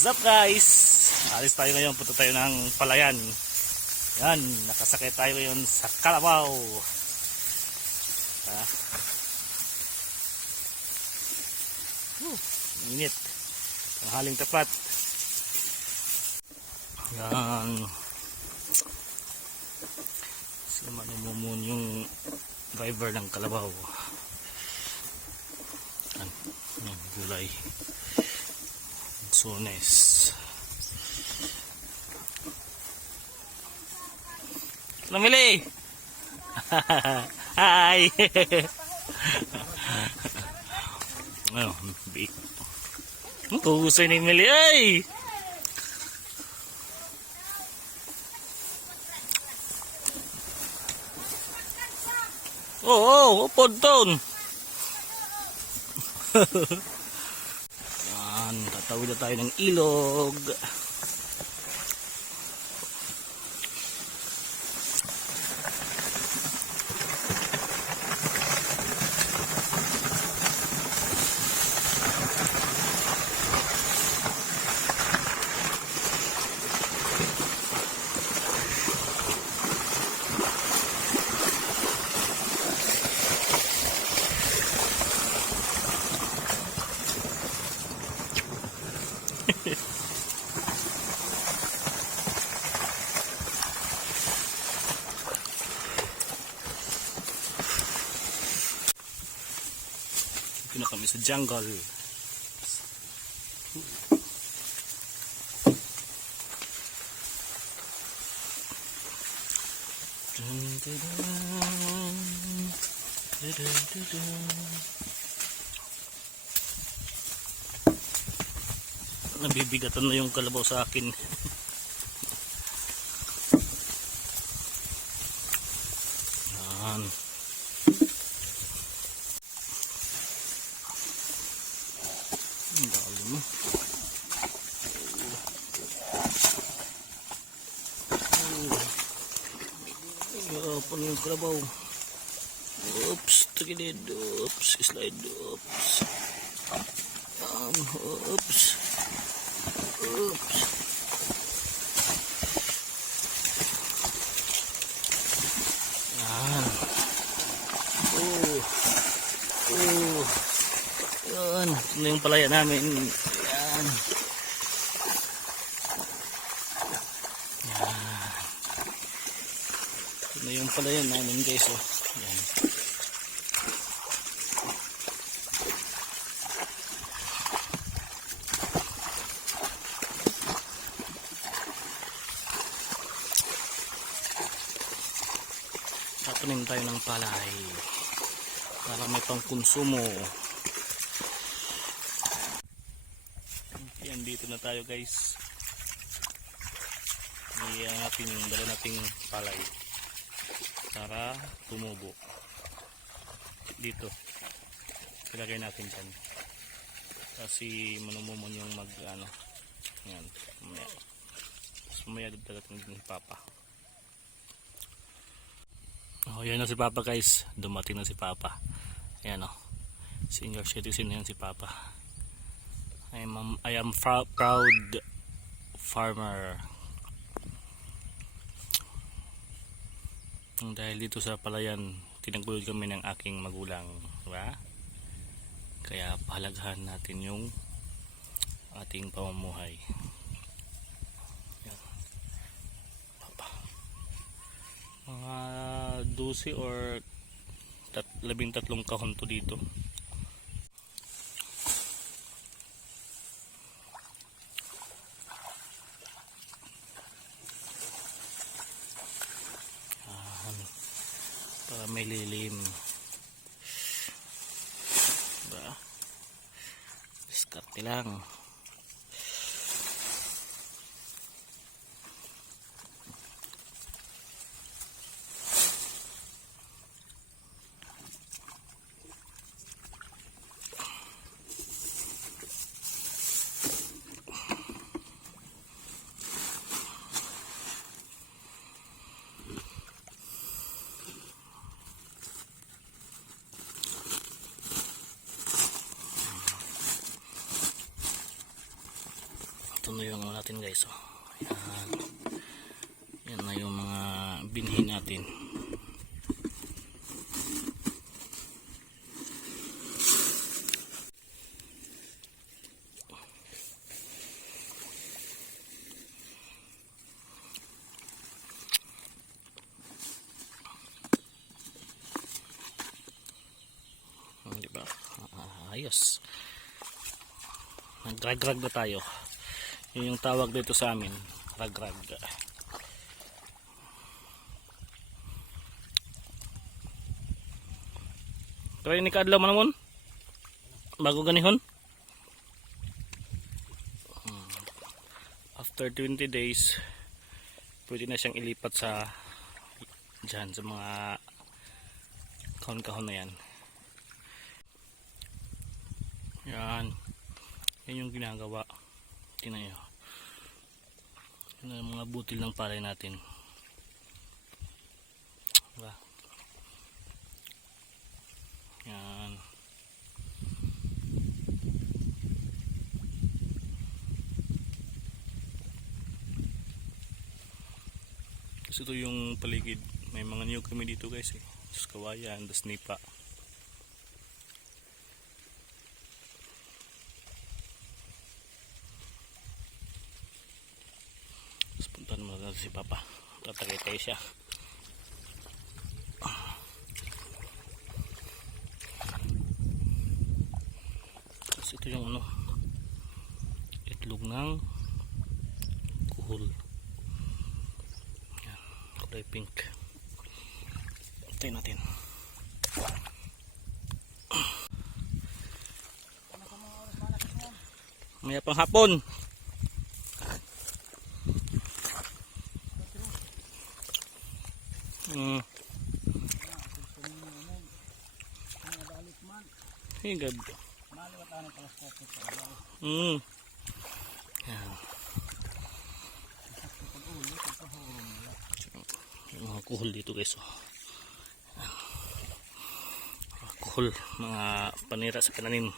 What's up guys? Alis tayo ngayon, punta tayo ng Palayan. Yan, nakasakay tayo ngayon sa Kalabaw. Init. Ang haling tapat. Yan. Si Manumumun yung driver ng Kalabaw. Yan, yung gulay. Sones. Namili. Hi. Oh, big. Kukusay ni Mili ay. Oh, upod ton. Tatawid na tayo ng ilog. Dito na kami sa jungle. Nabibigatan na yung kalabaw sa akin. Yan. Ang dali mo. Yapon yung kalabaw. Oops, tagilid. Oops, slide. Oops. Oops. Oops. Yan. Yan. Ito na yung palaya namin. Yan. Yan. Ito na yung palaya namin guys. Oh. Yan. Tatanim tayo ng palay para may pangkonsumo. Yan, dito na tayo guys. Iyan natin yung dala nating palay para tumubo. Dito ilagay natin dyan kasi manumumon yung mag ano. Yan, sumaya dito natin yung papa. Oh, yan na si Papa guys. Dumating na si Papa. Ayan oh. Senior citizen na yan si Papa. I am proud farmer. Dahil dito sa Palayan, tinaguyod kami ng aking magulang, diba? Kaya pahalagahan natin yung ating pamumuhay. Yan. Papa. Mga 12 or 13 kahon to dito. Para may lilim. Diba? Diskarte lang. Ito na yung ano natin guys. Oh. Yan. Yan na yung mga binhi natin. Diba? Ayos. Nagragrag na tayo. Yun yung tawag dito sa amin. Ragrag. Kaya ni kaadlaw manamon? Bago ganihon? After 20 days, pwede na siyang ilipat sa dyan, sa mga kahon-kahon na yan. Yan. Yan yung ginagawa. Tingnan nyo. Yan ang mga butil ng palay natin. Diba? Yan. Kasi ito yung paligid. May mga niyog kami dito guys eh. Tapos kawayan, tapos nipa. Puntahan mo natin si Papa. Tatagay tayo siya. Tapos ito yung ano, itlog ng kuhol. Yan, kulay pink. Tayo natin. Maya pang hapon. Hey, God. Yan. Yung mga kuhol dito guys. Oh. Mga kuhol, mga panira sa kananim.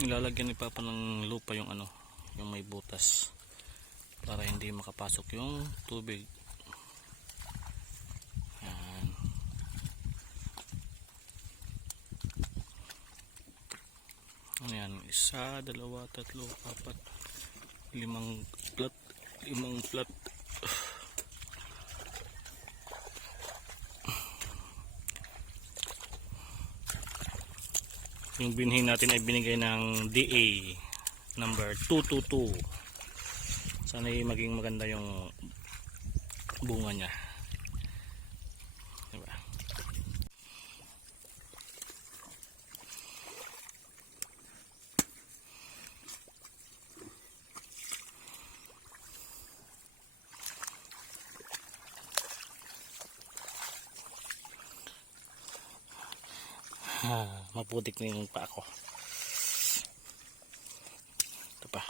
Nilalagyan ni Papa ng lupa yung ano, yung may butas para hindi makapasok yung tubig. Yan. Ano yan? 1, 2, 3, 4, 5 plat. 5 plat. Yung binhi natin ay binigay ng DA number 222. Sana ay maging maganda yung bunga niya. Diba? Maputik na yung pa ako. Ito pa.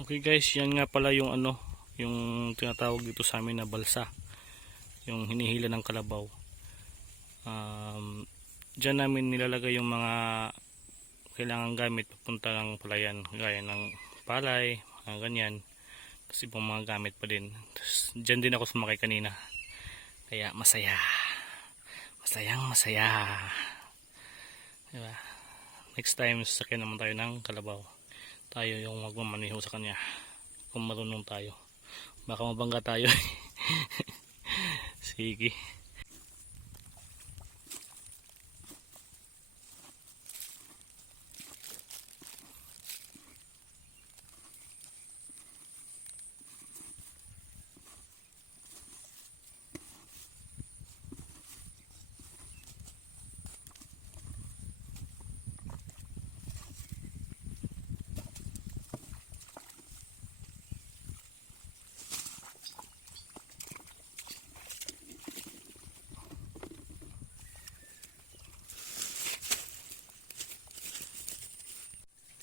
Okay guys, yan nga pala yung ano, yung tinatawag dito sa amin na balsa, yung hinihila ng kalabaw. Diyan namin nilalagay yung mga kailangan gamit papunta lang pala yan, gaya ng palay, ganyan, tapos ibang mga gamit pa din. Tapos, dyan din ako sumakay kanina, kaya masaya, masaya, diba? Next time sasakyan naman tayo ng kalabaw, tayo yung magmamaneho sa kanya kung marunong tayo, baka mabangga tayo. Sige.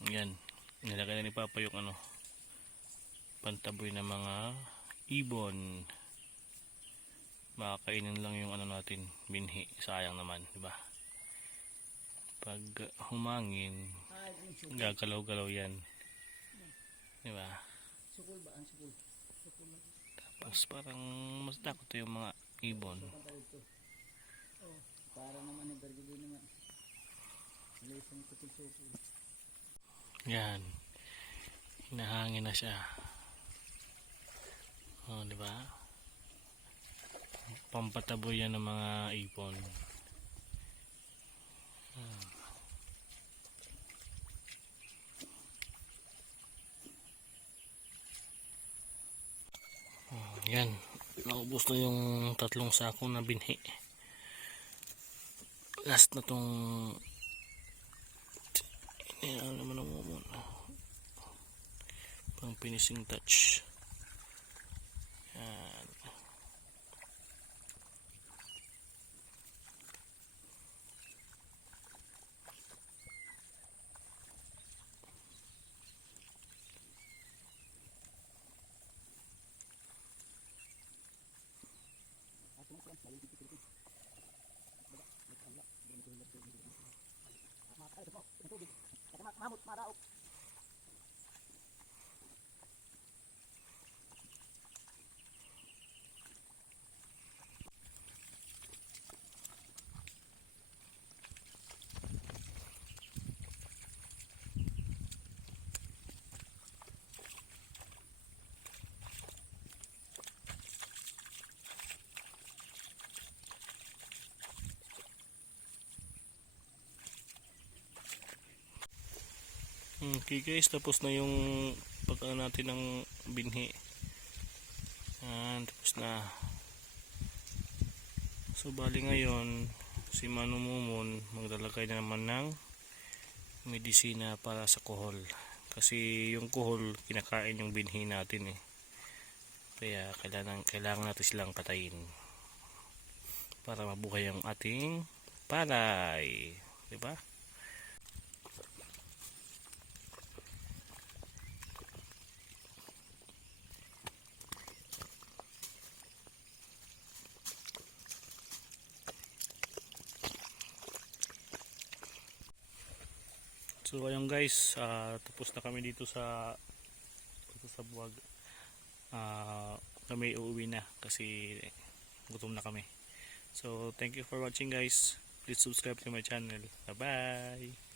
Yan, nilagay na ni Papa yung pantaboy ng mga ibon. Makakainin lang yung natin, binhi, sayang naman, di ba? Pag humangin, gagalaw-galaw yan, di ba? Tapos parang mas takot yung mga ibon. Para naman yung bergili naman. Lisang kutil-sukul. Yan, hinahangin na siya. Oh, di ba? Pampataboy yan ng mga ibon. Yan, naubos na yung 3 sako na binhi. Last na tong ano naman ang muna pang finishing touch. Yan. Okay guys, tapos na yung pagkaan natin ng binhi. Tapos na. So bali ngayon, si Manu Mumon maglalagay na naman ng medisina para sa kuhol. Kasi yung kuhol, kinakain yung binhi natin eh. Kaya kailangan natin silang patayin para mabuhay ang ating palay. Diba? So ayun guys, tapos na kami dito sa buwag. Kami uuwi na kasi gutom na kami. So thank you for watching guys. Please subscribe to my channel. Bye bye.